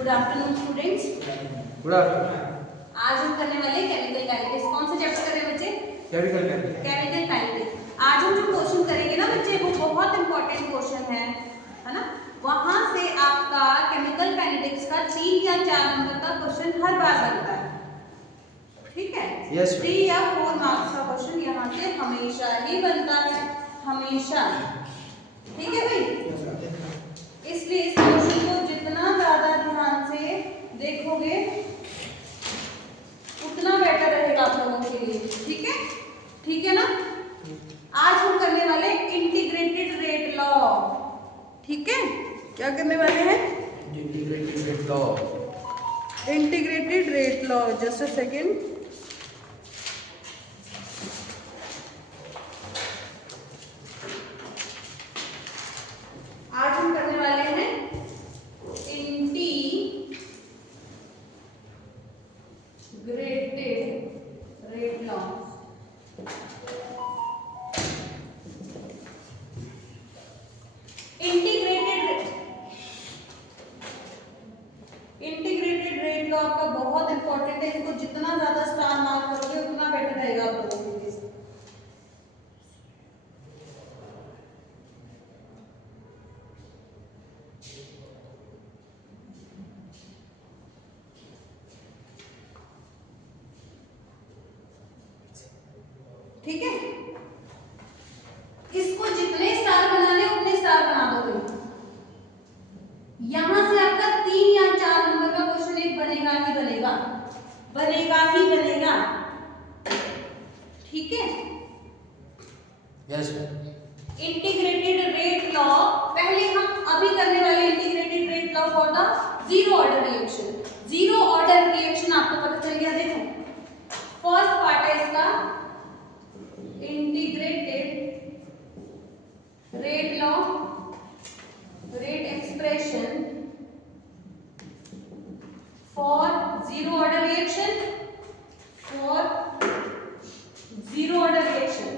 Good afternoon students. Good afternoon. आज हम करने वाले केमिकल काइनेटिक्स। कौन सा चैप्टर कर रहे हैं बच्चे? Chemical kinetics. आज हम जो क्वेश्चन करेंगे ना बच्चे, वो बहुत इंपॉर्टेंट क्वेश्चन है ना। वहां से आपका केमिकल काइनेटिक्स का 3 या 4 नंबर का क्वेश्चन हर बार बनता है, ठीक है? yes, 3 या 4 मार्क्स का क्वेश्चन यहाँ से हमेशा ही बनता है, हमेशा, ठीक है भाई? इसलिए इस क्वेश्चन को जितना ज्यादा ध्यान से देखोगे उतना बेटर रहेगा आप लोगों के लिए, ठीक है? ठीक है ना। आज हम करने वाले इंटीग्रेटेड रेट लॉ, ठीक है? क्या करने वाले हैं? Integrated rate law. Integrated rate law, just a second. आज हम करने वाले हैं integrated rate law. Integrated rate law आपका बहुत इंपॉर्टेंट है। इसको जितना ज्यादा स्टार मार्क करोगे उतना बेटर रहेगा आप लोगों के लिए, ठीक है? इसको जितने स्टार बनाने उतने स्टार बना दोगे। यहां से आपका 3 या 4 नंबर का क्वेश्चन एक बनेगा ही बनेगा, बनेगा ही बनेगा, ठीक है? यस। इंटीग्रेटेड रेट लॉ पहले हम अभी करने वाले integrated rate law for the zero order reaction. Zero order reaction आपको पता चल गया। देखो फर्स्ट पार्ट है इसका integrated rate law, rate expression for zero order reaction, for zero order reaction,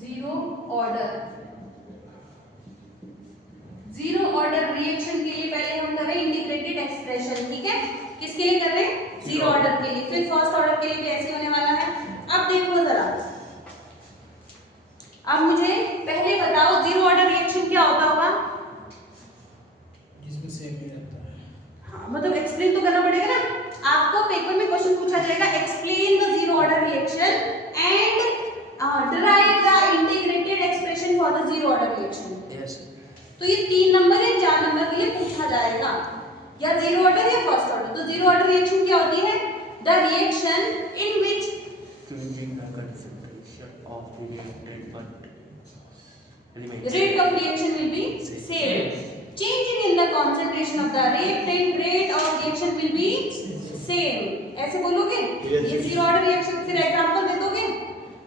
zero order reaction के लिए पहले हम कर रहे हैं इंटीग्रेटेड एक्सप्रेशन, ठीक है? किसके लिए कर रहे हैं? जीरो ऑर्डर के लिए। फिर फर्स्ट ऑर्डर के लिए भी ऐसे होने वाला है। अब देखो जरा, अब मुझे पहले बताओ जीरो ऑर्डर रिएक्शन क्या होता होगा? जिसमें सेम ही रहता है। हाँ, मतलब एक्सप्लेन तो करना पड़ेगा ना। आपको पेपर में क्वेश्चन पूछा जाएगा, explain the zero order reaction and derive the integrated expression for the zero order reaction। Yes. तो ये 3 नंबर या 4 नंबर के लिए पूछा जाएगा, या जीरो ऑर्डर या फर्स्ट ऑर्डर। तो जीरो ऑर्डर रिएक्शन क्या होती है? The reaction in which changing the concentration of the reactant but remains rate of reaction will be same, changing in the concentration of the reactant, rate of reaction will be same। ऐसे बोलोगे? ये zero order reaction. फिर example दे दोगे,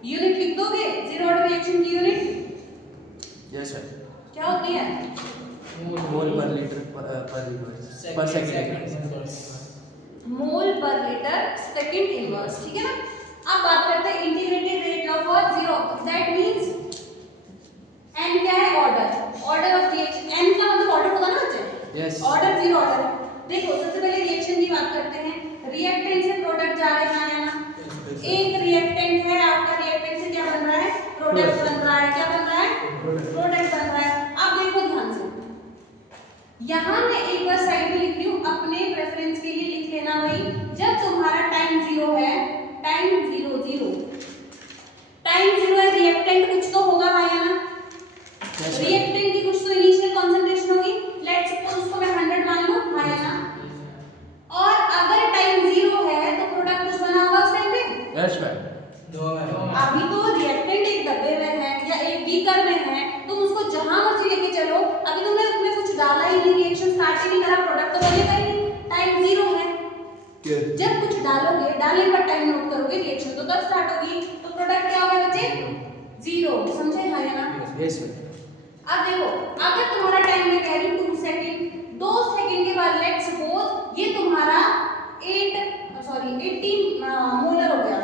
unit लिख दोगे zero order reaction की unit. Yes sir. क्या होती है? मोल पर लीटर पर सेकंड। मोल पर लीटर सेकंड इनवर्स, ठीक है ना। अब बात करते हैं integrated rate law for zero. That means n क्या है? Order of reaction. एन का मतलब ऑर्डर होगा ना बच्चे? यस। Order zero order. देखो सबसे पहले रिएक्शन की बात करते हैं। रिएक्टेंट से प्रोडक्ट जा रहे हैं आया ना। एक रिएक्टेंट है आपका, रिएक्टेंट से क्या बन रहा है? प्रोडक्ट बन रहा है। क्या बन रहा है? प्रोडक्ट बन रहा है। अब देखो ध्यान से, यहां मैं एक बार साइड में लिख रही हूं, अपने प्रेफरेंस के लिए लिख लेना भाई। जब तुम्हारा टाइम जीरो है, टाइम जीरो है, रिएक्टेंट कुछ तो होगा हाँ या ना? रिएक्टेंट की कुछ तो इनिशियल कंसंट्रेशन होगी। लेट्स सपोज उसको मैं 100 मान लूं, हाँ या ना? और अगर टाइम जीरो है तो प्रोडक्ट कुछ बना होगा उस टाइम पे? Yes ma'am. अभी तो रिएक्टेंट एक डब्बे में है या एक बीकर में है, तुम उसको जहां मर्जी लेके चलो, अभी तुमने उसमें कुछ डाला ही नहीं, रिएक्शन स्टार्ट ही नहीं करा, प्रोडक्ट तो बनेगा ही नहीं, टाइम जीरो है। जब कुछ डालोगे, डालने पर टाइम नोट करोगे, रिएक्शन तो तब स्टार्ट होगी। तो प्रोडक्ट क्या होगा बच्चे? जीरो। समझे हाँ या ना? Yes ma'am. अब देखो, अगर तुम्हारा टाइम मैं कह रही हूं 2 सेकंड, 2 सेकंड के बाद लेट्स सपोज ये तुम्हारा 18 मोलर हो गया,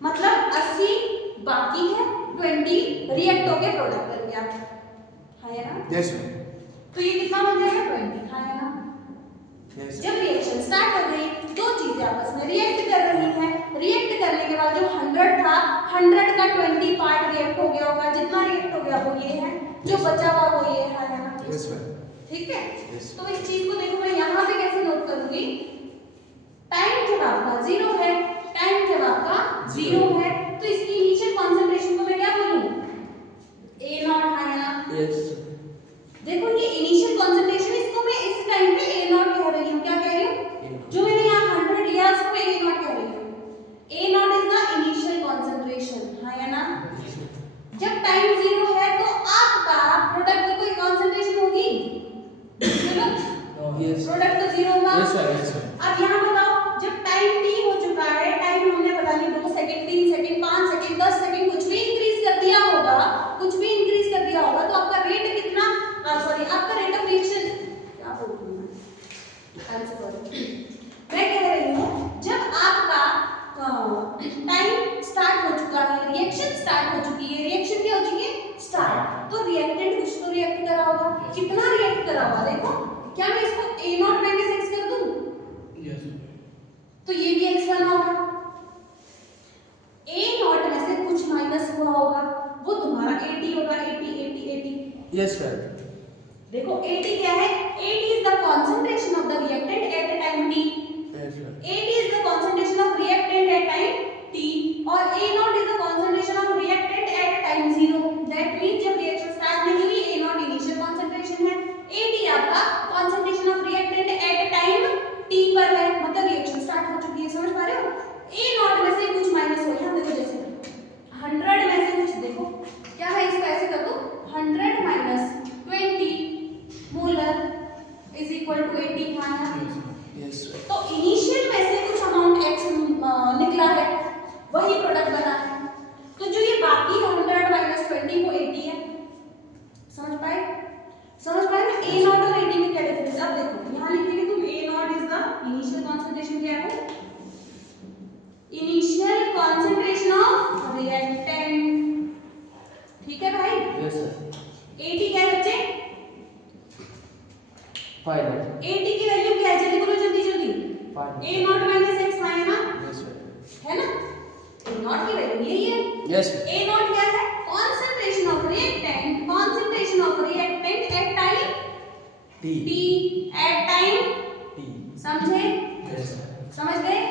मतलब 80 बाकी है, 20 रिएक्ट होके प्रोडक्ट बन गया, है ना? Yes ma'am. तो ये कितना बन जाएगा 20, हाँ या ना? Yes. जब रिएक्शन स्टार्ट हो गई, दो चीजें आपस में रिएक्ट कर रही हैं, रिएक्ट करने के बाद जो 100 था, 100 का 20 पार्ट रिएक्ट हो गया होगा, जितना रिएक्ट हो गया वो ये है, जो बचा हुआ वो ये है, हाँ या ना? Yes, ma'am. ठीक है? Yes. तो इस चीज को देखो, मैं यहाँ पे कैसे नोट करूंगी, टाइम जब आपका 0 है, टाइम जब आपका 0 है, तो इसकी इनिशियल कॉन्सेंट्रेशन को मैं क्या बोलूं? A0, हाँ या ना? Yes. देखो ये इनिशियल कॉन्सेंट्रेशन, इसको मैं इस टाइम पे A0 कह रही हूँ, क्या कह रही हूँ? जो मैंने यहाँ 100 लिया उसको मैं A0 कह रही हूँ। A0 is the initial concentration, हाँ या ना? जब टाइम 0 है तो आपका प्रोडक्ट की कोई कॉन्सेंट्रेशन होगी? बोलो। Yes. प्रोडक्ट तो 0 होगा। Yes, sir. Yes, sir. अब यहाँ बताओ, जब टाइम t हो चुका है, टाइम हमने पता नहीं 2 सेकंड, 3 सेकंड, 5 सेकंड, 10 सेकंड, कुछ भी इंक्रीज कर दिया होगा, कुछ भी इंक्रीज कर दिया होगा, तो आपका रेट कितना, सॉरी आपका रेट ऑफ रिएक्शन, क्या बोल रही हूँ मैं कह रही हूँ, जब आपका टाइम स्टार्ट हो चुका है, रिएक्शन स्टार्ट हो चुकी है, रिएक्शन क्या हो चुकी है? स्टार्ट। तो रिएक्टेंट कुछ तो रिएक्ट करा होगा, कितना रिएक्ट करा होगा? देखो, क्या मैं इसको A0 माइनस x कर दूं? Yes. तो ये भी x1 होगा। A0 में से कुछ माइनस हुआ होगा, वो तुम्हारा 80 होगा, 80। Yes, sir. देखो 80 क्या है? 80 is the concentration of the reactant at time t. Yes, sir. 80 is the concentration of reactant at time t और A0 is the concentration of reactant at time 0. That means जब reaction start नहीं हुई, A0 initial concentration है, 80 आपका concentration of reactant at time t पर है, मतलब reaction start हो चुकी है, समझ पा रहे हो? A0 में से कुछ माइनस हो गया, देखो जैसे 100 में से कुछ, देखो क्या है, इसको ऐसे कर दो, 100 minus 20 molar is equal to 80, हाँ या? Yes, sir. तो इनिशियल में से कुछ अमाउंट x निकला है, वही प्रोडक्ट बना है, तो जो ये बाकी 100 माइनस 20 वो 80 है। समझ पाए? समझ पाए ना? A0 और 80 में क्या डिफरेंस? अब देखो यहाँ लिखेंगे तुम, A0 is the initial concentration, क्या है? इनिशियल कॉन्सेंट्रेशन ऑफ रिएक्टेंट, ठीक है भाई? Yes, sir. 80 क्या है बच्चे? 5. 80 की वैल्यू क्या है? जल्दी बोलो, जल्दी जल्दी। 5. A0 माइनस x है ना? Yes, sir. है ना? A0 की वैल्यू यही है। Yes, sir. A0 क्या है? Concentration of reactant, concentration of reactant at time T. t, at time T. समझे? Yes, sir. समझ गए?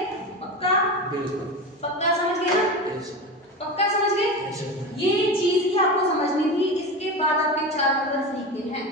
पक्का? बिल्कुल. पक्का समझ गए ना? Yes, sir. पक्का समझ गए? Yes, sir. ये चीज ही आपको समझनी थी, इसके बाद आपके 4 नंबर फ्री के हैं।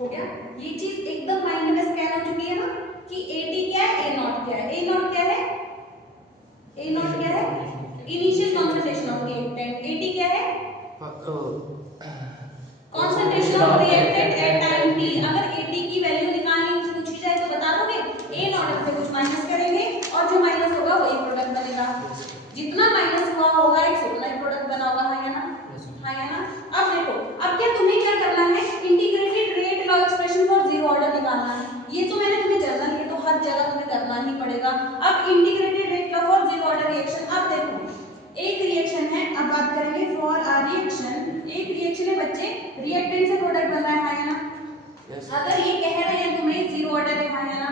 हो गया? ये चीज एकदम माइंड में स्कैन हो चुकी है ना कि A0 क्या है, A0 क्या है? A0 क्या है? A0 क्या है? Initial concentration of reactant. A0 क्या है? Concentration of reactant at time t। अगर A0 की वैल्यू निकालनी पूछी जाए तो बता दोगे? A0 से कुछ माइनस करेंगे और जो माइनस होगा वही प्रोडक्ट बनेगा। जितना माइनस हुआ होगा x उतना ही प्रोडक्ट बना होगा, हाँ या ना? हाँ या ना? अब देखो, अब क्या तुम्हें क्या करना है? Integrated rate law expression for zero order निकालना है। ये तो मैंने तुम्हें जर्नल, ये तो हर जगह तुम्हें करना ही पड़ेगा। अब integrated rate law for zero order reaction. अब देखो, एक रिएक्शन है, अब बात करेंगे फॉर अ रिएक्शन। एक रिएक्शन है बच्चे, रिएक्टेंट से प्रोडक्ट बन रहा है, हाँ या ना? अगर ये कह रहे हैं तुम्हें जीरो ऑर्डर है, हाँ या ना?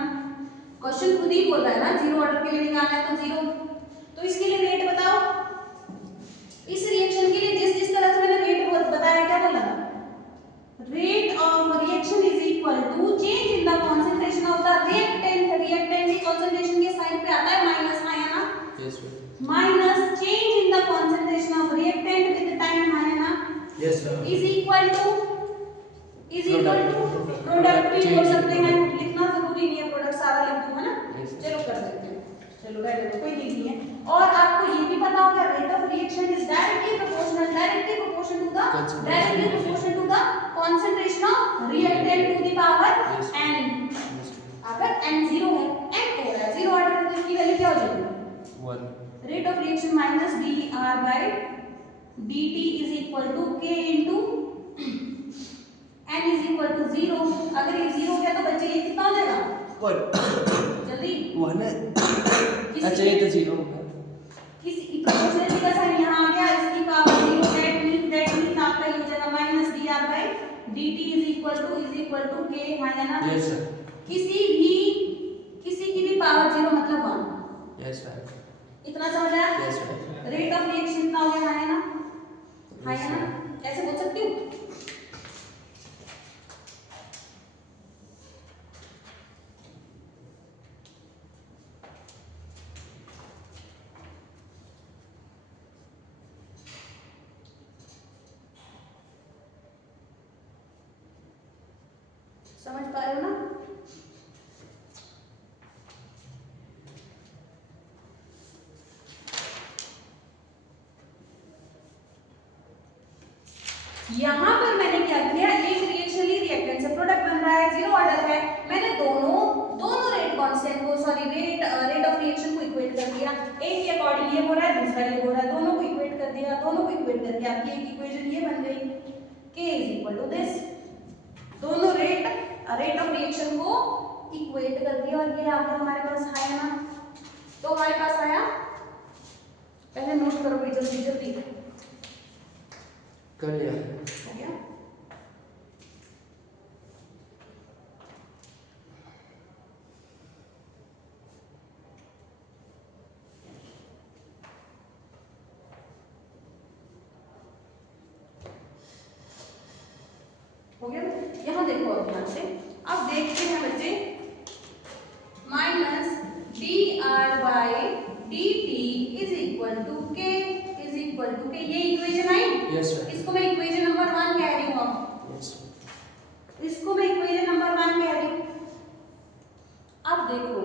क्वेश्चन खुद ही बोल रहा है ना, जीरो ऑर्डर के लिए निकालना है तो जीरो, तो इसके लिए रेट बताओ। इस रिएक्शन के लिए जिस तरह से मैंने रेट बताया, क्या बोला? Rate of reaction is equal to change in the concentration of the reactant. Reactant की कंसंट्रेशन के साइन पे आता है माइनस, हाँ या ना? Yes, sir. Minus change in the is equal to product भी बोल सकते हैं, लिखना जरूरी नहीं है, प्रोडक्ट सारा लिख दूं है ना, चलो कर देते हैं, चलो रहने दो, कोई दिक्कत नहीं है। और आपको ये भी पता होगा rate of reaction is directly proportional to the concentration of reactant to the power n। अगर n 0 है, n हो रहा है 0 ऑर्डर तो इसकी वैल्यू क्या हो जाएगी 1 rate of reaction minus dr by dt is equal to k into n is equal to 0। अगर ये 0 हो गया तो बच्चे ये कितना हो जाएगा जल्दी 1 है। अच्छा ये तो 0 होगा। किसी प्रोपोर्शनलिटी का साइन यहाँ आ गया, इसकी पावर 0, दैट मींस आपका ये हो जाएगा minus dr by dt is equal to k है ना। Yes sir. किसी की भी पावर 0 मतलब 1। Yes sir. इतना समझ आया? Yes sir. Rate of reaction कितना हो गया है ना, है ना, ऐसे बोल सकती हूँ। समझ पा रहे हो ना? यहाँ पर मैंने क्या किया, एक रिएक्शन ली, रिएक्टेंट से प्रोडक्ट बन रहा है, 0 ऑर्डर है, मैंने दोनों रेट कांस्टेंट को रेट ऑफ रिएक्शन को इक्वेट कर दिया। एक के अकॉर्डिंग ये हो रहा है, दूसरा ये हो रहा है, दोनों को इक्वेट कर दिया, दोनों को इक्वेट करके आपकी एक इक्वेशन ये बन गई, k is equal to this. दोनों रेट ऑफ रिएक्शन को इक्वेट कर दिया और ये आ गया हमारे पास, है ना। तो हमारे पास आया, पहले नोट करो भाई जल्दी जल्दी, कर लिया। हो गया। हो गया। यहाँ देखो अब ध्यान से, अब देखते हैं बच्चे, minus dr by dt is equal to k ये इक्वेशन आई। Yes sir. इसको मैं इक्वेशन नंबर 1 कह रही हूँ, अब यस इसको मैं इक्वेशन नंबर 1 कह रही हूँ। अब देखो,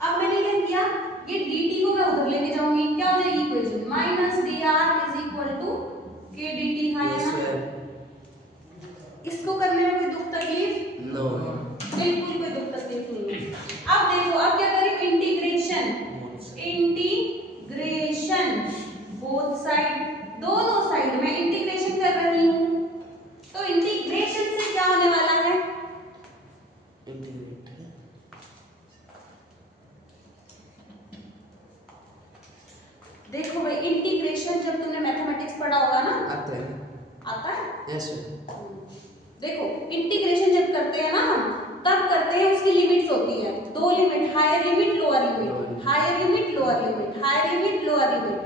अब मैंने क्या किया, ये dt को मैं उधर लेके जाऊंगी, क्या हो जाएगी equation, minus dr is equal to k dt, है ना। इसको करने में कोई दुख तकलीफ नो, बिल्कुल कोई दुख तकलीफ नहीं है। अब देखो, अब क्या करें, इंटीग्रेशन बोथ साइड, दोनों साइड में इंटीग्रेशन कर रही हूँ, तो इंटीग्रेशन से क्या होने वाला है, देखो भाई, इंटीग्रेशन जब तुमने मैथमेटिक्स पढ़ा होगा ना, आता है। Yes sir. देखो, इंटीग्रेशन जब करते हैं ना हम, तब करते हैं, उसकी लिमिट्स होती है, दो limit, higher limit lower limit, higher limit lower limit, higher limit lower limit,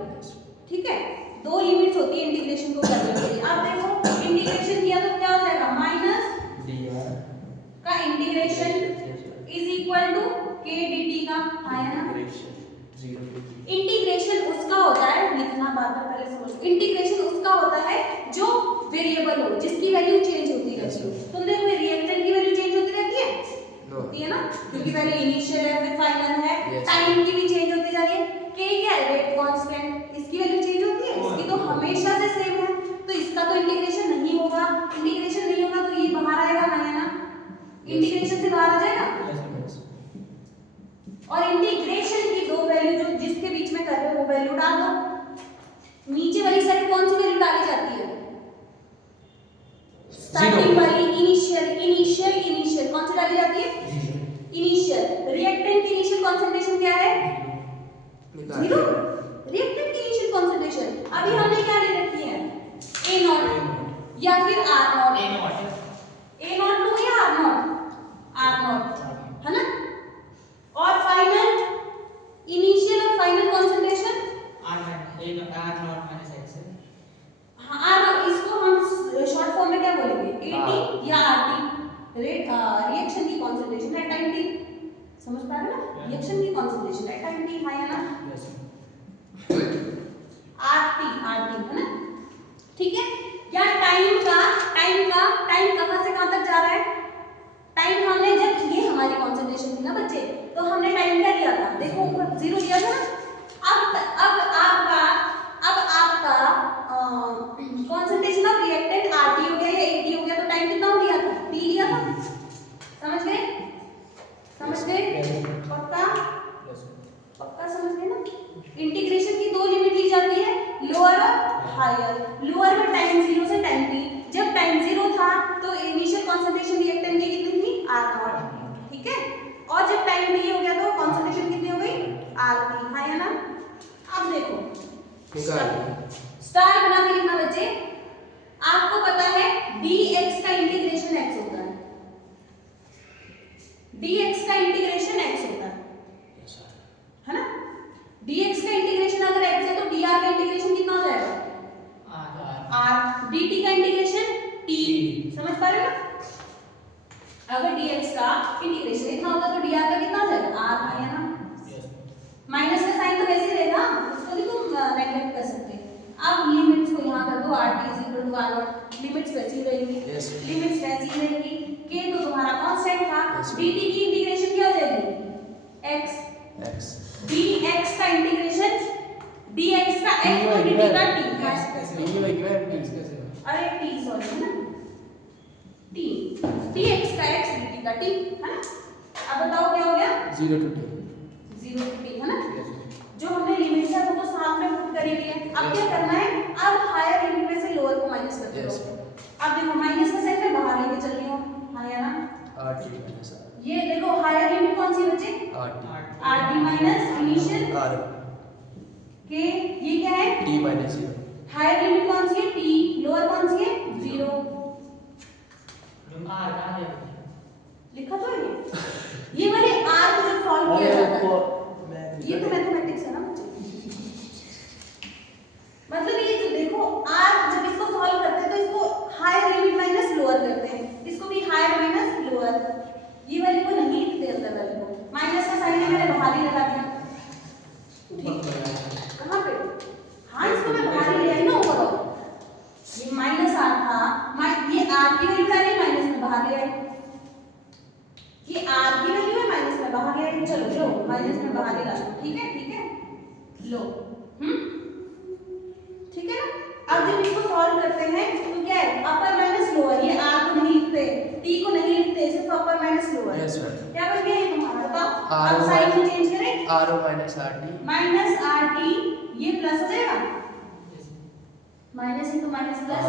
ठीक है, दो लिमिट्स होती है इंटीग्रेशन को करने के लिए। अब देखो, इंटीग्रेशन किया तो क्या हो जाएगा, माइनस dr का integration is equal to k dt का, है ना। इंटीग्रेशन उसका होता है, लिखना बात में पहले समझो, इंटीग्रेशन उसका होता है जो वेरिएबल हो, जिसकी वैल्यू चेंज होती रहती है। तुम देखो, रिएक्टेंट की वैल्यू चेंज होती रहती है, होती है ना, क्योंकि पहले इनिशियल है फिर फाइनल है, टाइम की भी चेंज होती जा रही है। k क्या है, रेट कांस्टेंट, इसकी वैल्यू चेंज होती है, इसकी तो हमेशा से सेम है, तो इसका तो इंटीग्रेशन नहीं होगा, इंटीग्रेशन नहीं होगा तो ये बाहर आएगा, है ना, इंटीग्रेशन से बाहर आ जाएगा। और इंटीग्रेशन की दो वैल्यू जो जिसके बीच में कर रहे हो वो वैल्यू डाल दो। नीचे वाली साइड कौन सी वैल्यू डाली जाती है, स्टार्टिंग वाली, इनिशियल कौन सी डाली जाती है, इनिशियल। रिएक्टेंट की इनिशियल कंसंट्रेशन क्या है, 0। रिएक्टेंट की इनिशियल कंसंट्रेशन अभी हमने क्या ले रखी है, A0 या फिर R0, A0 लूं या R0, है ना। और फाइनल, इनिशियल और फाइनल कंसंट्रेशन R0, इसको हम शॉर्ट फॉर्म में क्या बोलेंगे, AT या RT, रिएक्शन की कंसंट्रेशन एट टाइम t, समझ पा रहे ना, रिएक्शन की कंसंट्रेशन एट टाइम t, है ना, RT, है ना, ठीक है। या टाइम कहां से कहां तक जा रहा है? टाइम हमने जब ये हमारी कंसंट्रेशन थी ना बच्चे, तो हमने टाइम क्या लिया था? देखो ऊपर 0 लिया था ना। अब आपका कंसंट्रेशन ऑफ रिएक्टेंट RT हो गया या AT हो गया, तो टाइम कितना हो लिया था? T लिया था। समझ गए? पक्का समझ गए ना? इंटीग्रेशन की दो लिमिट ली जाती है, लोअर और हायर। लोअर में टाइम 0 से टाइम t, जब टाइम 0 था तो इनिशियल कंसंट्रेशन रिएक्टेंट की कितनी थी? R0, ठीक है। और जब टाइम t हो गया तो कंसंट्रेशन कितनी हो गई? RT, हाँ या ना? अब देखो स्टार बना के लिखना बच्चे। आपको पता है dx का इंटीग्रेशन x होता है, dx का इंटीग्रेशन x होता है ना? dx का इंटीग्रेशन अगर x है तो dr का इंटीग्रेशन कितना हो जाएगा? r। dt का इंटीग्रेशन t, समझ पा रहे हो ना? अगर dx का इंटीग्रेशन इतना होता तो dr का कितना हो जाएगा? r, है ना? माइनस का साइन तो वैसे रहेगा, उसको भी तुम नेगलेक्ट कर सकते हैं। अब लिमिट्स को यहाँ कर दो, RT = R0, लिमिट्स वैसी रहेंगी, लिमिट्स वैसी रहेंगी। k तो तुम्हारा कांस्टेंट था, dt की इंटीग्रेशन क्या हो जाएगी? x। dx का इंटीग्रेशन, dx का x और dt का t, अरे t सॉरी है ना, t, dx का x dt का t, है ना? अब बताओ क्या हो गया? 0 to t, है ना? जो हमने लिमिट है वो तो साथ में पुट कर ही लिया है। अब क्या करना है? अब हायर लिमिट में से लोअर को माइनस करते रहो। अब देखो माइनस का साइन मैं बाहर लेके चल रही हूँ, हाँ या ना? RT minus R, ये देखो हायर लिमिट कौन सी है बच्चे? RT माइनस इनिशियल R के, ये क्या है? T minus 0, हायर लिमिट कौन सी है? T, लोअर कौन सी है? 0। लिखा तो है ये वाले R को जब सॉल्व किया जाता है, ये तो मैथमेटिक्स है ना बच्चे। मतलब ये जो देखो R जब इसको सॉल्व करते हैं तो इसको हायर लिमिट माइनस लोअर करते हैं, इसको भी हायर माइनस लोअर, ये वाले को नहीं लिखते अंदर वाले को। माइनस का साइन मैंने बाहर ही लगा दिया, ठीक? कहां पे? हाँ इसको मैं बाहर ही ले आई ना ओवरऑल। ये माइनस R था, ये R की वैल्यू आ रही माइनस में बाहर ले आई, ये R की वैल्यू है माइनस में बाहर ले आई। चलो लो माइनस में बाहर ले ला दो, ठीक है लो, ठीक है ना? अब जब इसको सॉल्व करते हैं तो क्या है? अपर माइनस लोअर, ये R को नहीं लिखते, T को नहीं लिखते, सिर्फ अपर माइनस लोअर। Yes sir. क्या बन गया ये तुम्हारा? बताओ अब साइन को चेंज करें, R minus RT minus RT, ये प्लस हो जाएगा, minus into minus plus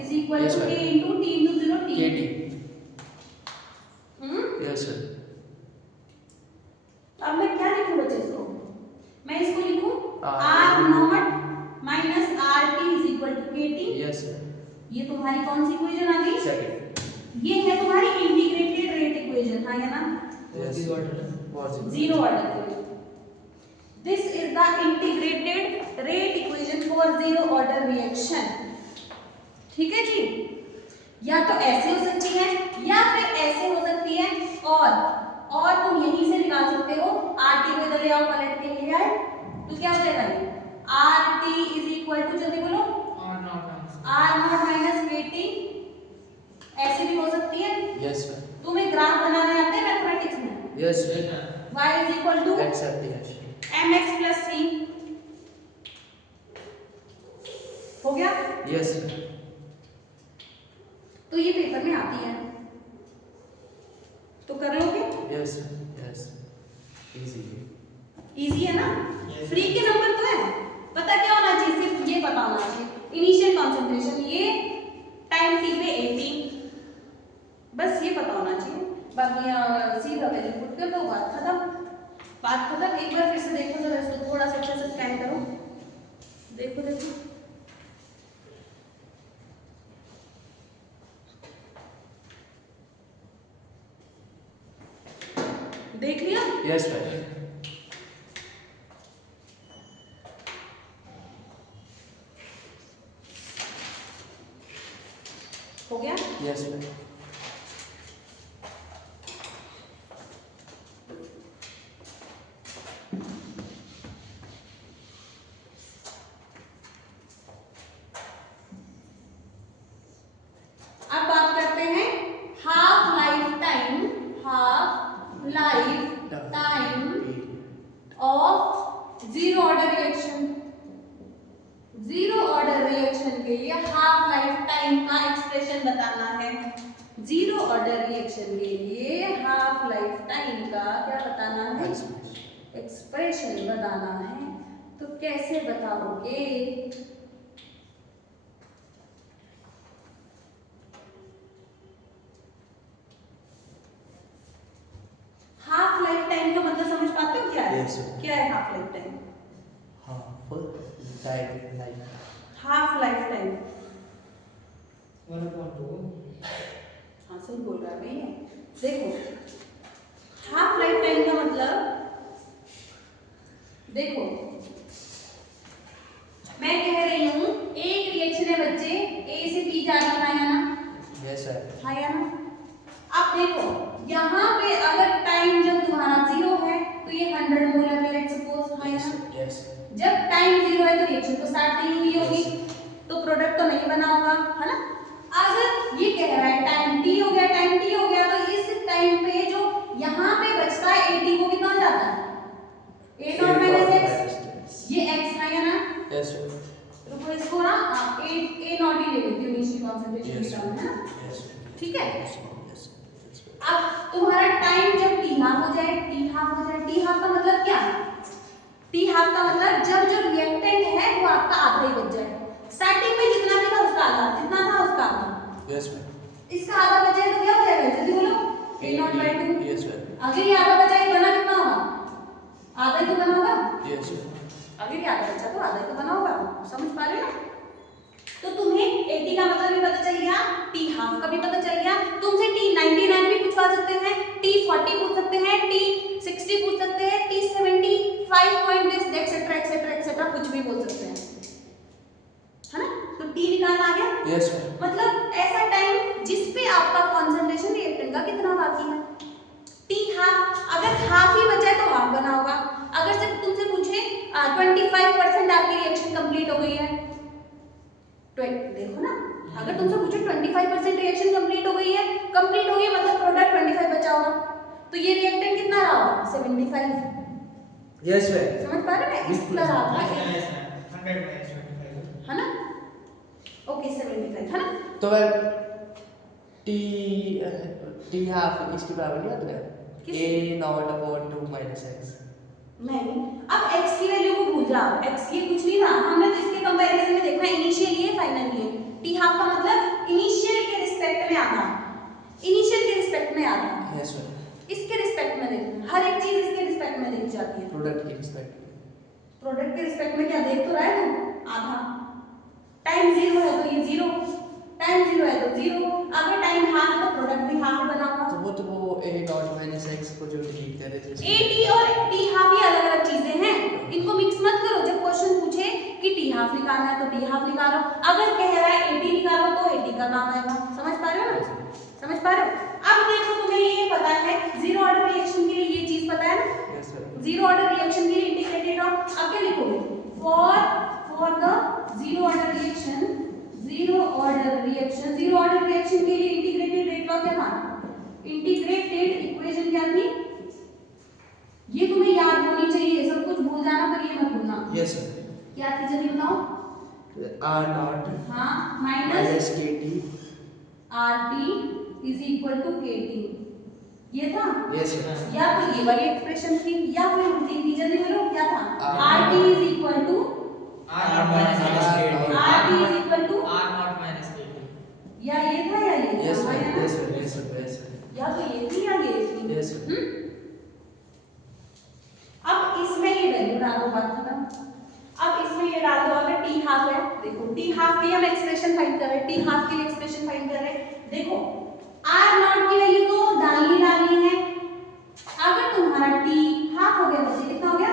is equal to K into T into 0 T, KT, yes sir. अब मैं क्या लिखूं बच्चे इसको? मैं इसको लिखूं R0 minus RT is equal to KT, yes sir. ये तुम्हारी कौन सी इक्वेशन आ गई? सेकंड। ये है तुम्हारी इंटीग्रेटेड रेट इक्वेशन, हाँ या ना? Yes, zero order. This is the integrated rate equation for zero order reaction, ठीक है जी? या तो ऐसे हो सकती है या फिर ऐसे हो सकती है, और तुम यहीं से निकाल सकते हो। RT को इधर ले आओ, पलट के ले आए तो क्या हो जाएगा? ये RT इज इक्वल टू, जल्दी बोलो, R0 माइनस KT, ऐसे भी हो सकती है। Yes sir. तुम्हें ग्राफ बनाने आते हैं मैथमेटिक्स में? Yes sir. Y is equal to x mx plus c, हो गया? Yes sir. तो ये पेपर में आती है, तो कर लोगे? यस यस, इजी है ना? फ्री के नंबर तो है, पता क्या होना चाहिए? सिर्फ ये पता होना चाहिए इनिशियल कंसंट्रेशन, ये टाइम t पे 80, बस ये पता होना चाहिए। बाकी सीधा वैल्यू पुट कर दो, बात खत्म। एक बार फिर से देखो जरा इसको, थोड़ा सा अच्छे से स्कैन करो, देखो देख लिया? यस भाई। हो गया? यस भाई। Of zero order reaction. Zero order reaction के लिए हाफ लाइफ टाइम का एक्सप्रेशन बताना है। जीरो ऑर्डर रिएक्शन के लिए हाफ लाइफ टाइम का क्या बताना है? एक्सप्रेशन बताना है। तो कैसे बताओगे? हाफ लाइफ टाइम का मतलब समझ पाते हो क्या है? Yes, sir. क्या है half life time? Half life time हाँ सही बोल रहा है भैया। देखो हाफ लाइफ टाइम का मतलब, देखो मैं कह रही हूँ एक रिएक्शन है बच्चे, ए से पी जा रही है ना? Yes sir. हाँ या ना? अब देखो यहाँ पे अगर टाइम जब तुम्हारा 0 है तो ये 100 मोल है, लेट्स सपोज। हाँ या ना? यस। जब टाइम 0 है तो रिएक्शन तो स्टार्ट नहीं हुई होगी, तो प्रोडक्ट तो नहीं बना होगा, है ना? अगर ये कह रहा है टाइम t हो गया, टाइम t हो गया, तो इस टाइम पे जो यहाँ पे बचता है at, वो कितना हो जाता है? a not minus x। ये x है या ना? Yes sir. रुको इसको ना a नॉट ही ले लेती हूँ इनिशियल कंसंट्रेशन की टर्म में, है ना? ठीक है। अब तुम्हारा टाइम जब t हाफ हो जाए, t हाफ हो जाए, t हाफ का मतलब क्या? t हाफ का मतलब जब जो रिएक्टेंट है वो आपका आधा ही बच जाए। स्टार्टिंग में जितना भी था उसका आधा, जितना था उसका आधा। Yes ma'am. इसका आधा बचा है तो क्या हो जाएगा? जल्दी बोलो। a not by 2। Yes ma'am. अगर ये आधा बचा है बना कितना होगा? आधा ही तो बना होगा। Yes ma'am. अगर ये आधा बचा तो आधा ही तो बना होगा। समझ पा रहे हो ना? तो तुम्हें 80 का मतलब भी पता चल गया, t हाफ का भी पता चल गया। तुमसे t 99 भी पूछवा सकते हैं, t 40 पूछ सकते हैं, t 60 पूछ सकते हैं, t 75 point this etcetera etcetera etcetera कुछ भी बोल सकते हैं, है ना? तो t निकाल आ गया। Yes ma'am. मतलब ऐसा टाइम जिस पे आपका कंसंट्रेशन रिएक्टेंट का कितना बाकी है। t हाफ, अगर हाफ ही बचा है तो हाफ बना होगा। अगर सिर्फ तुमसे पूछे 25% आपकी रिएक्शन कंप्लीट हो गई है, देखो ना, अगर तुमसे पूछे 25% रिएक्शन कंप्लीट हो गई है, कंप्लीट हो गई मतलब प्रोडक्ट 25 बचा होगा, तो ये रिएक्टेंट कितना रहा होगा? 75। Yes ma'am. समझ पा रहे हैं? इस तरह रहा होगा, है ना? ओके 75, है ना? तो मैम टी हाफ इसके बराबर नहीं आता है? a not upon 2 minus x। नहीं, अब x की वैल्यू को भूल जाओ। x ये कुछ नहीं था, हमने तो इसके कंपैरिजन में देखना इनिशियल ये फाइनल ये। t हाफ का मतलब इनिशियल के रिस्पेक्ट में आधा, इनिशियल के रिस्पेक्ट में आधा। Yes ma'am. इसके रिस्पेक्ट में देखना, हर एक चीज इसके रिस्पेक्ट में देखी जाती है। प्रोडक्ट के रिस्पेक्ट में। प्रोडक्ट के रिस्पेक्ट में क्या देख तो रहा है तुम? आधा। टाइम 0 है तो ये 0, टाइम 0 है तो 0। अगर टाइम हाफ है तो प्रोडक्ट भी हाफ बनाना। तो वो a नॉट माइनस x को जो डिलीट कर रहे थे। a t और t हाफ ये अलग अलग चीजें हैं, इनको मिक्स मत करो। जब क्वेश्चन पूछे कि t हाफ निकालना है तो t हाफ निकालो, अगर कह रहा है a t निकालो तो a t का काम आएगा। समझ पा रहे हो ना? समझ पा रहे हो? अब देखो तुम्हें ये पता है जीरो ऑर्डर रिएक्शन के लिए ये चीज पता है ना? Yes sir. Zero order reaction के लिए इंटीग्रेटेड ऑफ, अब क्या लिखोगे? For the zero order reaction, zero order reaction, zero order reaction के लिए इंटीग्रेटेड रेट लॉ क्या था? इंटीग्रेटेड इक्वेशन क्या थी? ये तुम्हें याद होनी चाहिए, सब कुछ भूल जाना पर ये मत भूलना। Yes sir. क्या थी जल्दी बताओ? r नॉट हाँ minus kt rt is equal to kt, ये था? Yes sir. या तो ये वाली एक्सप्रेशन थी या फिर उल्टी थी। जल्दी बोलो क्या था? R rt is equal to r rt is equal to r not minus kt। या ये था या ये था? यस हाँ या सर। ना? Yes sir. Yes sir. Yes sir. या तो ये थी या ये थी। Yes, sir. अब इसमें ये वैल्यू डालो, बात खत्म। अब इसमें ये डाल दो, अगर t हाफ है, देखो t हाफ की हम एक्सप्रेशन फाइंड कर रहे हैं, t हाफ की एक्सप्रेशन फाइंड कर रहे हैं। देखो r नॉट की वैल्यू तो डालनी है। अगर तुम्हारा t हाफ हो गया तो कितना हो गया?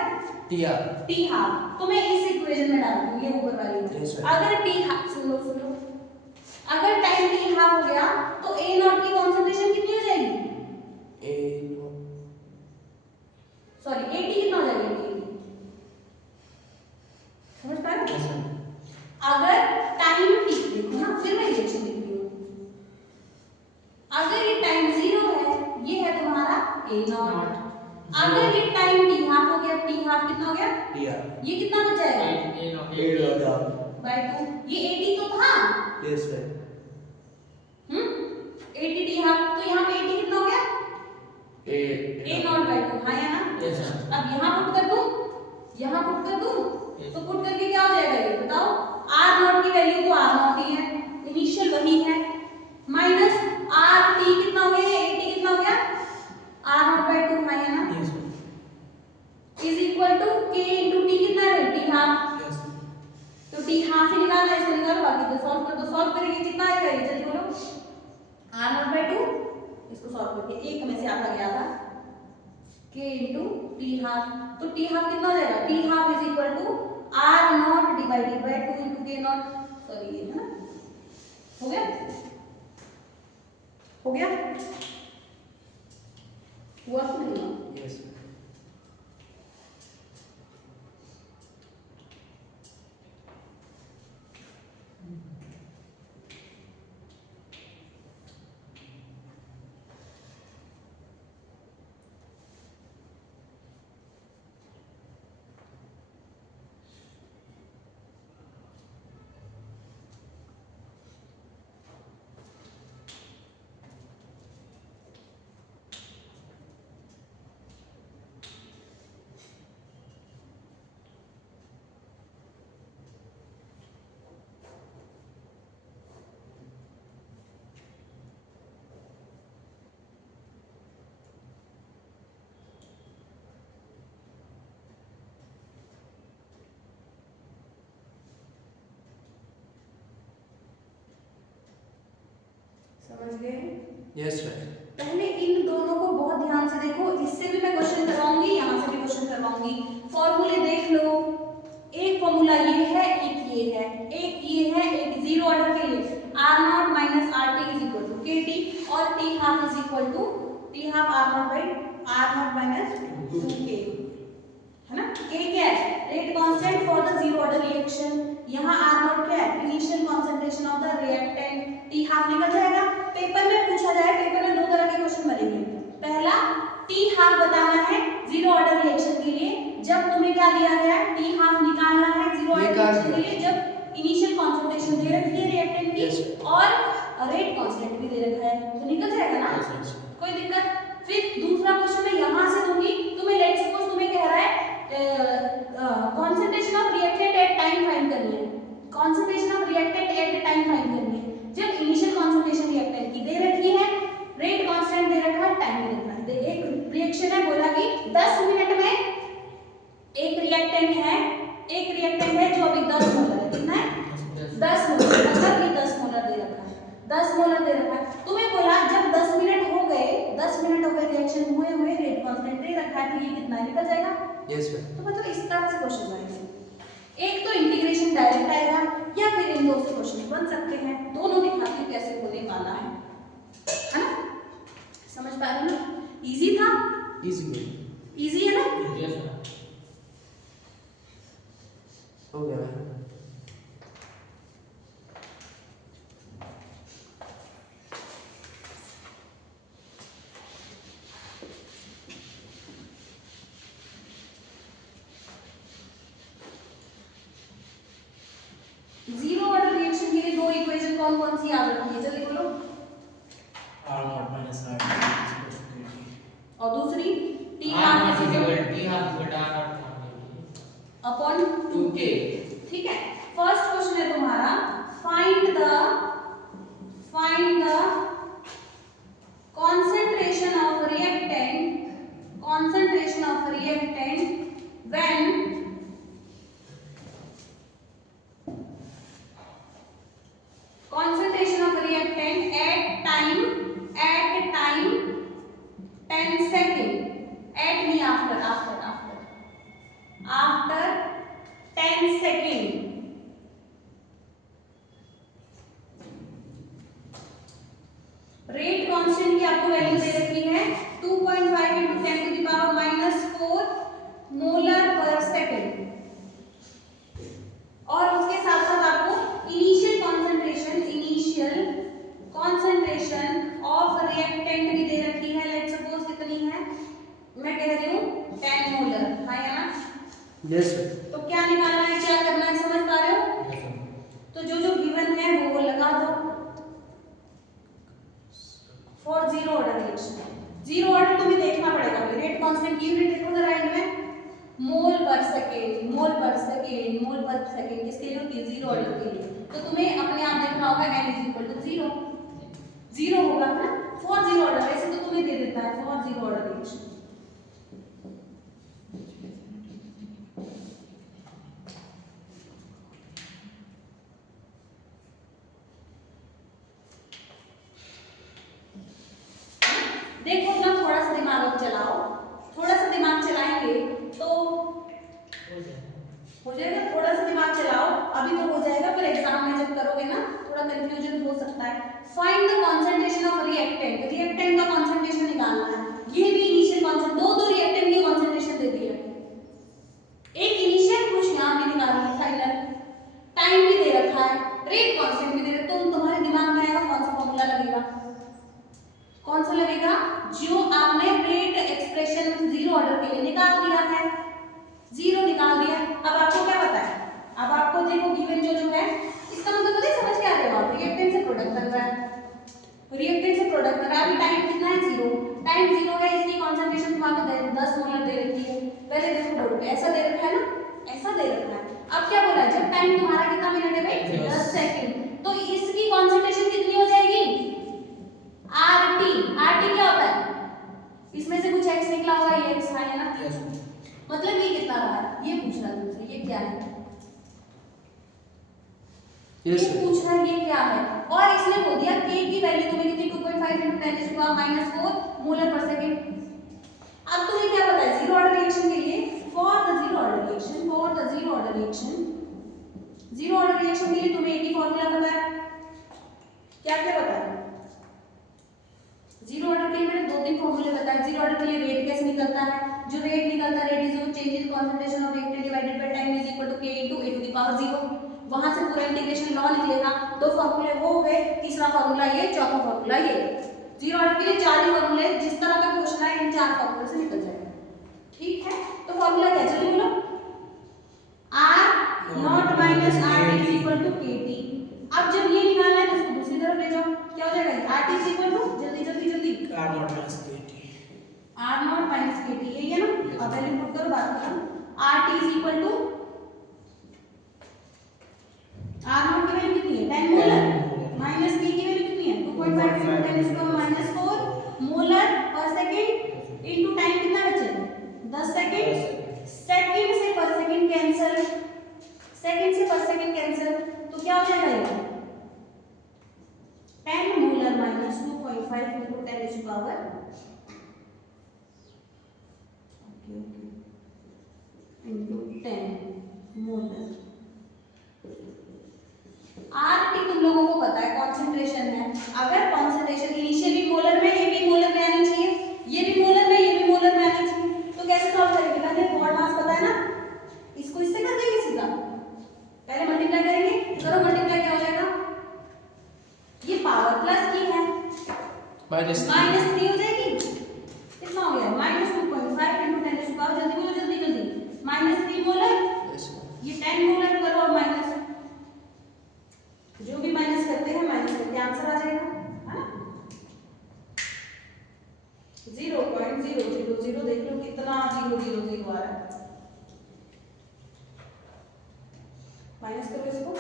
tr t half. तो मैं इस इक्वेशन में डाल दूं, ये ऊपर वाली में। Yes, sir. अगर t हाफ, सुन लो, अगर टाइम t हाफ हो गया तो a नॉट की कंसंट्रेशन कितनी हो जाएगी? सॉरी at कितना हो जाएगा? समझ पा रहे हो? अगर टाइम t, देखो ना फिर मैं रिएक्शन लिख रही हूँ। अगर ये टाइम 0 है, ये है तुम्हारा a नॉट, अगर ये टाइम टी हाफ हो गया, टी हाफ कितना हो गया, टी ये कितना बच जाएगा 8 बाय 2, ये 80 तो था, यस मैम 80 टी हाफ, तो यहाँ पे 80 कितना हो गया ए a नॉट बाय 2, हाँ या ना। यस मैम अब यहाँ पुट कर दूं, यहाँ पुट कर दूं, तो पुट करके क्या हो जाएगा ये बताओ, r नॉट की वैल्यू तो r नॉट ही है, इनिशियल वही है, माइनस r t कितना हो गया, 80 कितना हो गया r नॉट बाय 2, हाँ या ना, yes ma'am is equal to k into t कितना है t हाफ, यस तो t हाफ ही निकालना है, इसको निकालो, बाकी तो सॉल्व कर दो, सॉल्व करेंगे कितना आएगा ये जल्दी बोलो, r नॉट बाय 2, इसको सॉल्व करके एक में से आता गया था k इनटू t हाफ, तो t हाफ कितना हो जाएगा, t half is equal to r not divided by 2 into k not, sorry ये है ना, हो गया, हो गया, हुआ कि नहीं हुआ, यस समझ गए, यस मैम पहले इन दोनों को बहुत ध्यान से देखो, इससे भी मैं क्वेश्चन करवाऊंगी, यहाँ से भी क्वेश्चन करवाऊंगी, फॉर्मूले देख लो, एक फॉर्मूला ये है, एक ये है, एक ये है, एक जीरो ऑर्डर के लिए r not minus R T is equal to K T, और T half is equal to T half r not by r not minus 2k, है ना, k क्या है, rate constant for the zero order reaction, यहाँ r not क्या है, initial concentration of the reactant, T half निकल जाएगा, paper में पूछा जाए, पेपर में दो तरह के क्वेश्चन बनेंगे, पहला टी हाफ बताना है जीरो ऑर्डर रिएक्शन के लिए, जब तुम्हें क्या दिया गया है, टी हाफ निकालना है जीरो ऑर्डर रिएक्शन के लिए जब इनिशियल कंसंट्रेशन दे रखी है रिएक्टेंट की और रेट कांस्टेंट भी दे रखा है, तो निकल जाएगा ना, कोई दिक्कत। फिर दूसरा क्वेश्चन मैं यहां से दूंगी तुम्हें, लेट सपोज तुम्हें कह रहा है concentration of reactant at time find करनी है, concentration of reactant at time find करनी है, जब इनिशियल कंसंट्रेशन रिएक्टेंट की दे रखी है, रेट कांस्टेंट दे रखा है, टाइम दे रखा है, एक रिएक्शन है, बोला कि 10 मिनट में एक रिएक्टेंट है जो अभी 10 मोलर है, कितना है 10 मोलर, मतलब ये 10 मोलर दे रखा है, 10 मोलर दे रखा है, तुम्हें बोला जब 10 मिनट हो गए, 10 मिनट हो गए रिएक्शन हुए हुए, रेट कांस्टेंट दे रखा है, तो ये कितना निकल जाएगा, यस मैम तो मतलब इस तरह से क्वेश्चन आएंगे, एक तो इंटीग्रेशन डायरेक्ट आएगा या फिर इन दो से क्वेश्चन बन सकते हैं, दोनों दिखाती कैसे होने वाला है ना, समझ पा रहे हो ना, इजी था, इजी है ना, यस मैम हो गया मैम जीरो ऑर्डर रिएक्शन के लिए दो इक्वेशन कौन कौन सी याद रखनी है, जल्दी बोलो, r not minus r is equal to k और दूसरी T r half not is is equal equal t half equal r not upon 2k, ठीक है। फर्स्ट क्वेश्चन है तुम्हारा, find the concentration of reactant when concentration of reactant at time 10 second, at me after 10 second, rate constant की आपको value दे रखी है 2.5 into 10 to the power -4 yes तो क्या निकालना है, क्या करना है, समझ पा रहे हो? तो जो जो गिवन है वो लगा दो for zero order reaction. Zero order तुम्हें देखना पड़ेगा, रेट कांस्टेंट की यूनिट देखो जरा एंड में, मोल पर सेकेंड, मोल पर सेकेंड, मोल पर सेकेंड किसके लिए होती है, जीरो ऑर्डर के लिए। तो तुम्हें अपने आप देखना होगा n is equal to zero, zero होगा ना फॉर जीरो ऑर्डर, ऐसे तो तुम्हें दे देता है फॉर जीरो ऑर्डर रिएक्शन। देखो ना, थोड़ा सा दिमाग अब चलाओ, थोड़ा सा दिमाग चलाएंगे तो हो जाएगा, थोड़ा सा दिमाग चलाओ, अभी तो हो जाएगा, पर एग्जाम में जब करोगे ना थोड़ा कंफ्यूजन हो सकता है। Find the concentration of reactant, reactant का कंसंट्रेशन निकालना है। ये भी इनिशियल कांसेप्ट, दो रिएक्टेंट की कंसंट्रेशन दे दी है, एक इनिशियल कुछ यहां भी निकालना है, फाइनल टाइम भी दे रखा है, रेट कांस्टेंट भी दे रखा है। तो तुम्हारे दिमाग में आएगा कौन सा फॉर्मूला लगेगा, कौन सा लगेगा, जो आपने रेट एक्सप्रेशन जीरो ऑर्डर के लिए निकाल दिया है, जीरो निकाल दिया। अब आपको क्या पता है, अब आपको देखो गिवन जो है, इसका मतलब पता है, समझ के आ रहे हो आप, रिएक्टेंट से प्रोडक्ट बन रहा है, रिएक्टेंट से प्रोडक्ट बन रहा है। अभी टाइम कितना है, जीरो, टाइम जीरो है, इसकी कंसंट्रेशन तुम्हारे 10 मोलर दे रखी है, पहले देखो बोर्ड पे ऐसा दे रखा है ना, ऐसा दे रखा है। अब क्या बोला, जब टाइम तुम्हारा कितना मिनट है भाई, 10 सेकंड, तो इसकी कंसंट्रेशन कितनी हो जाएगी, आरटी। आरटी क्या होता है, इसमें से कुछ एक्स निकला होगा, ये एक्स है ना, मतलब ये कितना रहा है, ये पूछ रहा है तुमसे, ये क्या है, ये पूछ रहा है ये क्या है। और इसने बोल दिया k की वैल्यू तुम्हें कितनी, 2.5 × 10⁻⁴ मोलर पर सेकंड। अब तुम्हें क्या पता है, जीरो ऑर्डर रिएक्शन के लिए, for the zero order reaction, for the zero order reaction, zero order reaction के लिए तुम्हें एक ही फॉर्मूला पता है, क्या क्या पता है, जीरो ऑर्डर के लिए मैंने 2-3 फॉर्मूले बताए। जीरो ऑर्डर के लिए रेट कैसे निकलता है, जो रेट निकलता है, rate is change in concentration of reactant divided by time is equal to k * a⁴। वहां से पूरा इंटीग्रेशन लॉ निकलेगा, दो फॉर्मूले वो हो गए, तीसरा फॉर्मूला ये, चौथा फॉर्मूला ये। जीरो ऑर्डर के लिए 4 ही फॉर्मूले, जिस तरह का क्वेश्चन है इन 4 फॉर्मूले से निकल जाएगा, ठीक है। तो फॉर्मूला क्या, जल्दी बोलो, r0 - rt = kt। अब जब ये निकालना है तो इसको दूसरी तरफ ले जाओ, क्या हो जाएगा, rt = जल्दी जल्दी जल्दी r0 - kt, r0 - kt, यही है ना। अब वैल्यू पुट करो, बात खत्म। rt = r0 की वैल्यू कितनी है, 10 मोलर, माइनस p की वैल्यू कितनी है, 2.5 × 10⁻⁴ मोलर पर सेकंड इनटू टाइम कितना बचे, 10 सेकंड। सेकंड से पर सेकंड कैंसिल, सेकंड से पर सेकंड कैंसिल, तो क्या हो जाएगा ये, 10 molar minus 2.5 × 10⁻⁴ into 10 molar. RT तुम लोगों को पता है कंसंट्रेशन है, अगर कंसंट्रेशन इनिशियली मोलर में, ये भी मोलर में आनी चाहिए, ये भी मोलर में, ये भी मोलर में आनी चाहिए, तो कैसे सॉल्व करेंगे, पहले मोल मास पता है ना, इसको इससे कर देंगे सीधा, पहले मल्टीप्लाई करेंगे, करो मल्टीप्लाई, क्या हो जाएगा, ये पावर प्लस की है, -3 हो जाएगी, कितना हो गया, -2.5 × 10⁻⁴, जल्दी बोलो जल्दी जल्दी, -3 मोलर, ये 10 मोलर करो और माइनस, जो भी माइनस करते हैं माइनस करके आंसर आ जाएगा, है ना। 0.000, देख लो कितना 000 आ रहा है, माइनस करो इसको,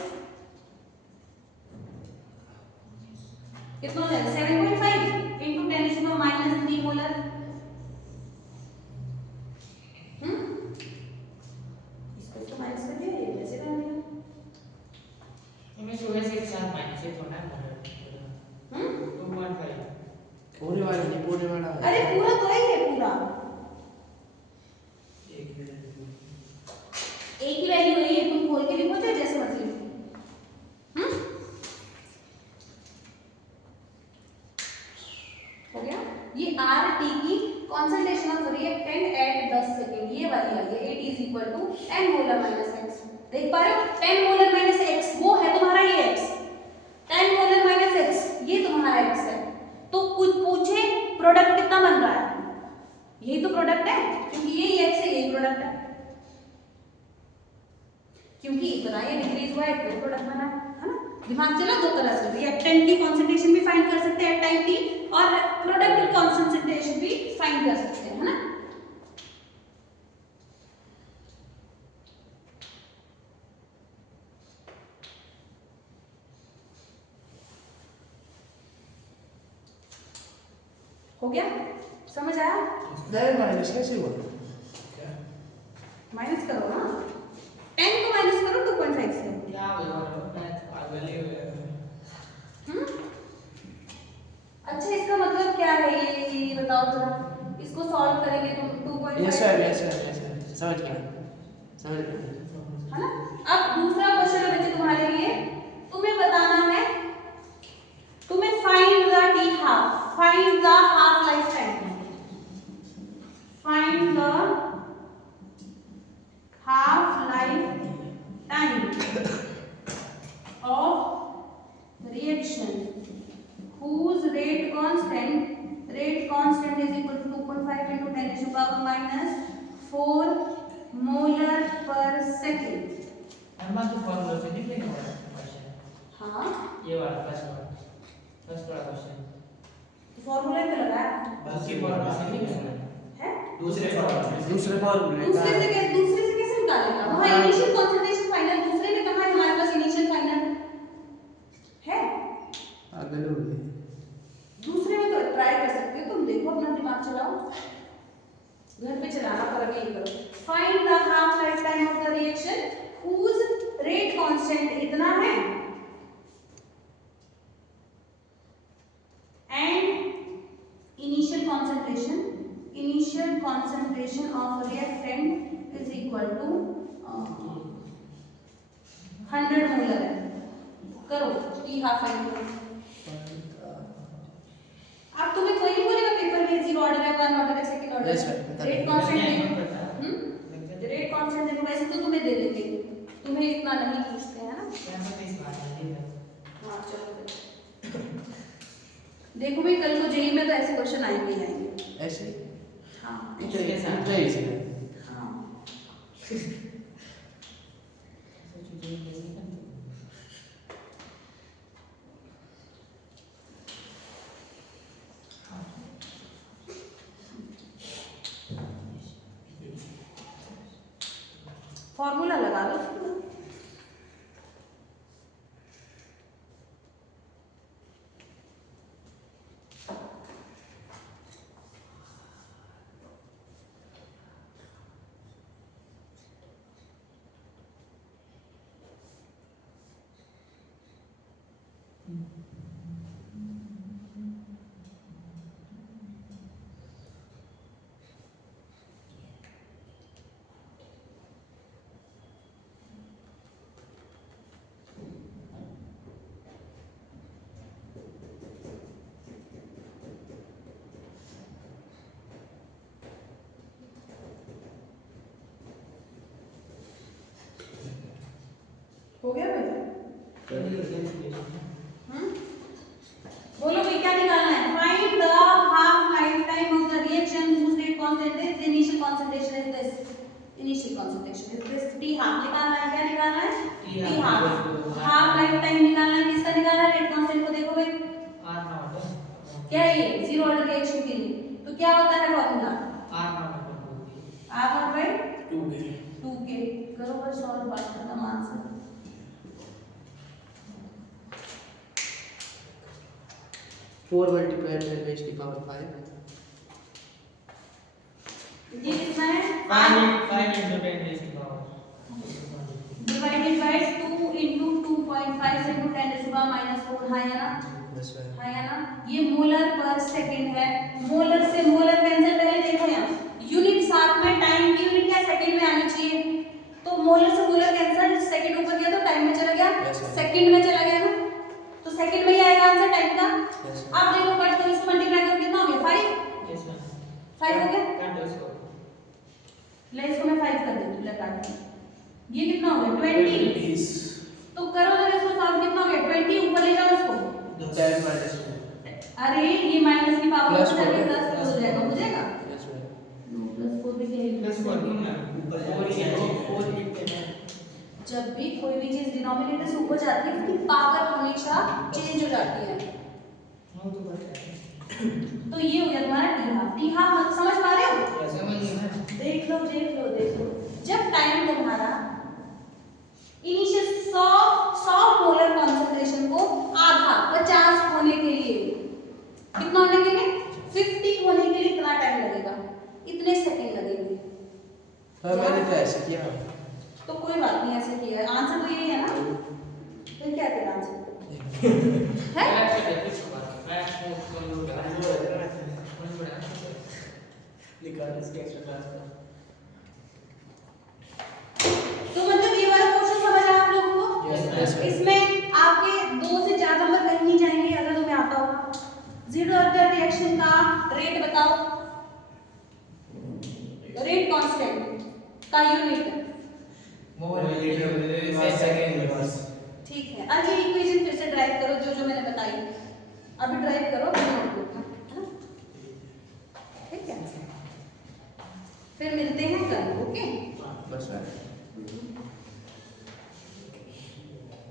कितना हो जाएगा, 7.5 × 10⁻³ मोलर। इसको माइनस कर दिया, ये कैसे कर दिया, इनमें सुबह से एक साथ माइनस एक होना है मोलर, 2.5 पूरे वाला नहीं, पूरे वाला, अरे पूरा तो है ये, पूरा एक ही वैल्यू है, ये तुम खोल के लिखो चाहे जैसे मर्जी लिखो, हो गया। ये आर टी की concentration of reactant eight 10 second, ये वाली आई है, AT = 10 मोलर माइनस x, देख पा रहे हो, 10 मोलर माइनस x वो है तुम्हारा ये x, 10 मोलर माइनस x ये तुम्हारा x है। तो कुछ पूछे प्रोडक्ट कितना बन रहा है, यही तो प्रोडक्ट है, क्योंकि ये x है, यही प्रोडक्ट है, क्योंकि इतना ये डिक्रीज हुआ है तो प्रोडक्ट बना है ना। दिमाग चला दो तरह से, रिएक्टेंट की कॉन्सेंट्रेशन भी फाइंड कर सकते हैं एट टाइम टी और प्रोडक्ट की कॉन्सेंट्रेशन भी फाइंड कर सकते हैं, है ना। हो गया, समझ आया? नहीं माइनस कैसे हुआ? क्या? माइनस करो ना, 10 को माइनस करो 2.5 से। क्या हुआ? मैथ पागल ही हुए। अच्छा इसका मतलब क्या है ये बताओ जरा। इसको सॉल्व करेंगे तुम 2.5 यस सर समझ गया है ना। अब दूसरा क्वेश्चन है बच्चे तुम्हारे लिए, तुम्हें बताना है, तुम्हें find the T half, find the half life time, find the half life time of reaction whose rate constant is equal to 2.5 into 10 to the power minus 4 molar per second। अम्मा तो फॉर्मूला से निकलेगा question. हाँ ये वाला first वाला question formula पे लगाया बस की फॉर्मूला से निकलेगा है। दूसरे फॉर्मूले दूसरे फॉर्मूले दूसरे से कैसे निकालेगा? वहाँ इनिशियल कंसंट्रेशन फाइनल, दूसरे में कहाँ है हमारे पास इनिशियल फाइनल है? अगले हो गए दूसरे में तो ट्राई कर सकते हो तुम, देखो अपना दिमाग चलाओ, घर पे चलाना पर अभी ये करो। Find the half life time of the reaction whose rate constant इतना है and initial concentration of reactant is equal to 100 molar है। करो टी हाफ फाइंड करो। अब तुम्हें कोई नहीं बोलेगा पेपर में जीरो ऑर्डर है, वन ऑर्डर है, सेकंड ऑर्डर है, रेट कांस्टेंट रेट कांस्टेंट देखो वैसे तो तुम्हें दे देंगे, तुम्हें इतना नहीं पूछते हैं ना। हाँ चलो देखो भाई कल को जेई में तो ऐसे क्वेश्चन आएंगे ही आएंगे ऐसे हाँ इसके साथ हाँ फॉर्मूला लगा लो उसको। हो गया भाई? बोलो भाई क्या निकालना है? Find the half life time of the reaction whose rate constant is initial concentration is this, initial concentration is this t half निकालना है। क्या निकालना है? t half half life time निकालना है। किसका निकालना है? रेट कांस्टेंट को देखो भाई r नॉट क्या है ये जीरो ऑर्डर रिएक्शन के लिए, तो क्या होता है formula r not r by 2 2k। करो बस सॉल्व, बात खत्म, answer 4 multiplied 10 raised to the power 5 ये कितना है? 5 into 10 raised to the power divided by 2 into 2.5 into 10 raised to the power minus 4 है ना? है ना? ये मोलर पर सेकंड है। मोलर से मोलर कैंसिल, पहले देखो यहाँ यूनिट साथ में, टाइम की यूनिट क्या सेकंड में आनी चाहिए, तो मोलर से मोलर कैंसिल, सेकंड ऊपर गया तो टाइम में चला गया, सेकंड में चला गया ना, तो सेकंड में ही आएगा आंसर टाइम का। अब देखो कट तो इसको मल्टीप्लाई करो कितना हो गया? 5। यस मैम 5 हो गया, काट दो इसको, ले इसको मैं 5 कर देती हूँ, ले काट के। ये कितना हो गया? 20। तो करो जरा इसको सॉल्व, कितना हो गया? 20 ऊपर ले जाओ इसको। 10 minus 2 अरे ये माइनस की पावर प्लस हो जाएगा, 4 प्लस हो जाएगा, हो जाएगा। yes प्लस 4 भी क्या है? प्लस 4 नहीं ना ऊपर 4 ही है, 4 लिखते हैं जब भी कोई भी चीज डिनोमिनेटर से ऊपर जाती है उसकी पावर हमेशा चेंज हो जाती है। तो ये हो गया तुम्हारा टी हाफ समझ पा रहे हो? देख लो देख लो देख लो। जब टाइम तुम्हारा इनिशियल 100 मोलर कॉन्सेंट्रेशन को आधा 50 होने के लिए, कितना होने के लिए 50 होने के लिए इतना टाइम लगेगा, इतने सेकंड लगेंगे। सर मैंने तो ऐसे किया। तो कोई बात नहीं, ऐसे किया आंसर तो यही है ना। फिर क्या तेरा आंसर है? तो मतलब ये वाला क्वेश्चन समझ आया आप लोगों को? Yes, ma'am. इसमें आपके 2 से 4 नंबर कहीं नहीं जाएंगे अगर तुम्हें आता होगा। जीरो ऑर्डर रिएक्शन का रेट बताओ, रेट कांस्टेंट का यूनिट। ठीक है, अब ये इक्वेशन फिर से ड्राइव करो जो जो मैंने बताई, अभी ड्राइव करो नोटबुक में, है ना? ठीक है, फिर मिलते हैं कल। ओके बस